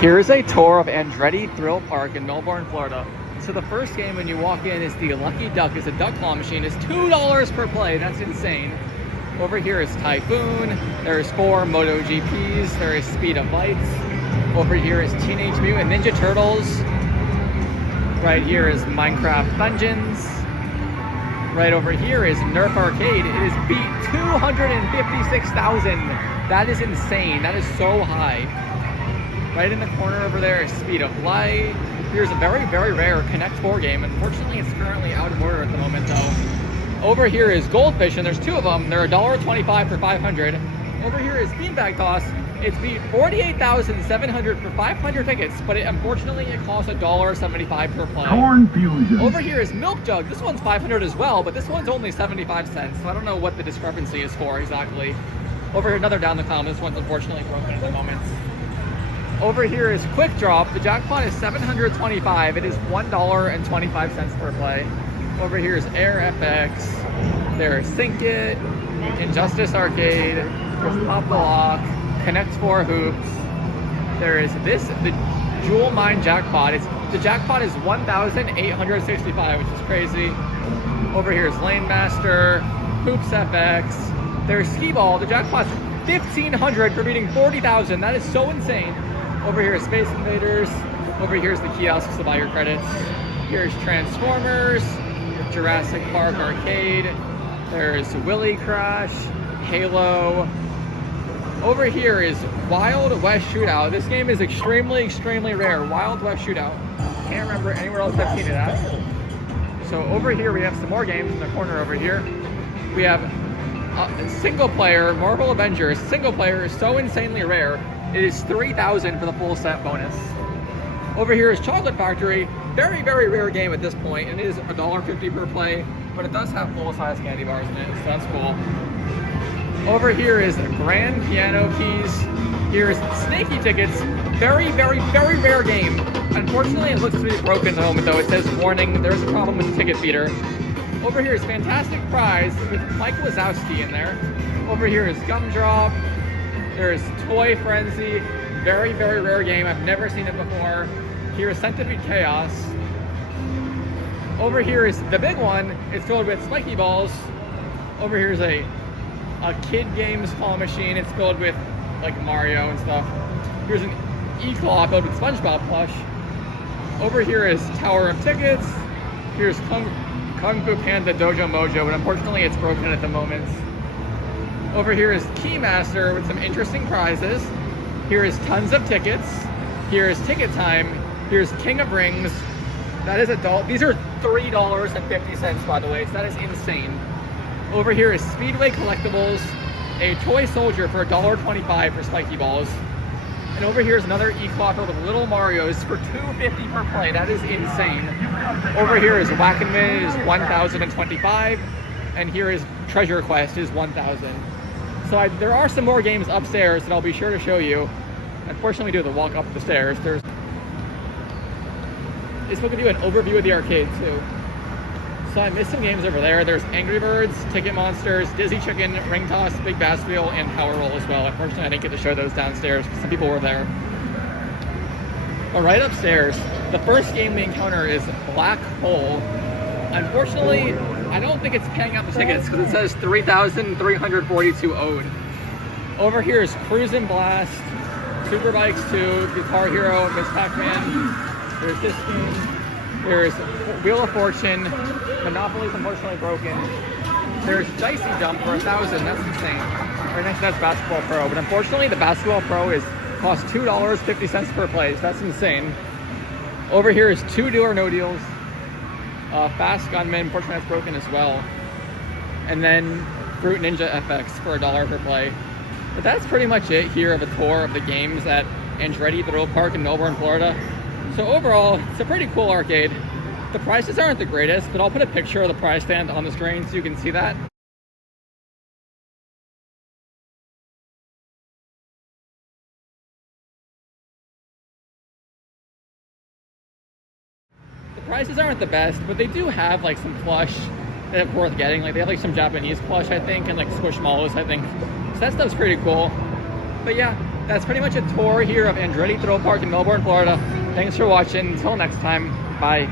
Here's a tour of Andretti Thrill Park in Melbourne, Florida. So the first game when you walk in is the Lucky Duck. It's a duck claw machine. It's $2 per play. That's insane. Over here is Typhoon. There's 4 MotoGPs. There is Speed of Lights. Over here is Teenage Mutant Ninja Turtles. Right here is Minecraft Dungeons. Right over here is Nerf Arcade. It is beat 256,000. That is insane. That is so high. Right in the corner over there is Speed of Light. Here's a very, very rare Connect 4 game. Unfortunately, it's currently out of order at the moment, though. Over here is Goldfish, and there's 2 of them. They're $1.25 for 500. Over here is Beanbag Toss. It's beat 48,700 for 500 tickets, but unfortunately, it costs $1.75 per play. Corn Fusion. Over here is Milk Jug. This one's 500 as well, but this one's only 75 cents, so I don't know what the discrepancy is for exactly. Over here, another Down the Column. This one's unfortunately broken at the moment. Over here is Quick Drop. The jackpot is 725. It is $1.25 per play. Over here is Air FX. There's Sink It, Injustice Arcade. There's Pop the Lock, Connect 4 Hoops. There is the Jewel Mine jackpot. The jackpot is 1,865, which is crazy. Over here is Lane Master, Hoops FX. There's Skee Ball. The jackpot's 1,500 for beating 40,000. That is so insane. Over here is Space Invaders. Over here is the kiosks to buy your credits. Here's Transformers, Jurassic Park Arcade. There's Willy Crash, Halo. Over here is Wild West Shootout. This game is extremely, extremely rare. Wild West Shootout. Can't remember anywhere else I've seen it at. So over here we have some more games in the corner over here. We have single player Marvel Avengers. Single player is so insanely rare. It is 3,000 for the full set bonus. Over here is Chocolate Factory. Very, very rare game at this point, and it is $1.50 per play, but it does have full-size candy bars in it, so that's cool. Over here is Grand Piano Keys. Here's Snaky Tickets. Very, very, very rare game. Unfortunately, it looks to be broken at the moment, though. It says, warning, there's a problem with the ticket feeder. Over here is Fantastic Prize with Mike Wazowski in there. Over here is Gumdrop. There's Toy Frenzy. Very, very rare game. I've never seen it before. Here's Centipede Chaos. Over here is the big one. It's filled with spiky balls. Over here is a kid games claw machine. It's filled with like Mario and stuff. Here's an E-Claw filled with SpongeBob plush. Over here is Tower of Tickets. Here's Kung Fu Panda Dojo Mojo, but unfortunately it's broken at the moment. Over here is Keymaster with some interesting prizes. Here is tons of tickets. Here is Ticket Time. Here's King of Rings. That is adult. These are $3.50, by the way, so that is insane. Over here is Speedway Collectibles, a toy soldier for $1.25 for spiky balls. And over here is another E-Claw filled with little Marios for $2.50 per play. That is insane. Over here is Whack-A-Min, is $1,025. And here is Treasure Quest, is $1,000. So there are some more games upstairs that I'll be sure to show you. Unfortunately, we do have to walk up the stairs. It's going to give you an overview of the arcade too. So I missed some games over there. There's Angry Birds, Ticket Monsters, Dizzy Chicken, Ring Toss, Big Bass Wheel, and Power Roll as well. Unfortunately, I didn't get to show those downstairs because some people were there. But right upstairs, the first game we encounter is Black Hole. Unfortunately, I don't think it's paying out the tickets because it says 3,342 owed. Over here is Cruisin' Blast, Super Bikes 2, Guitar Hero, Miss Pac-Man. There's this game. There's Wheel of Fortune. Monopoly's unfortunately broken. There's Dicey Jump for $1,000. That's insane. Right next to that's Basketball Pro, but unfortunately the Basketball Pro costs $2.50 per play. So that's insane. Over here is 2 Do or No Deals. Fast Gunman, unfortunately that's broken as well. And then Fruit Ninja FX for $1 per play. But that's pretty much it here of a tour of the games at Andretti Thrill Park in Melbourne, Florida. So overall, it's a pretty cool arcade. The prices aren't the greatest, but I'll put a picture of the prize stand on the screen so you can see that. The prices aren't the best, but they do have like some plush that's worth getting. Like they have like some Japanese plush, I think, and like Squishmallows, I think. So that stuff's pretty cool. But yeah, that's pretty much a tour here of Andretti Thrill Park in Melbourne, Florida. Thanks for watching. Until next time, bye.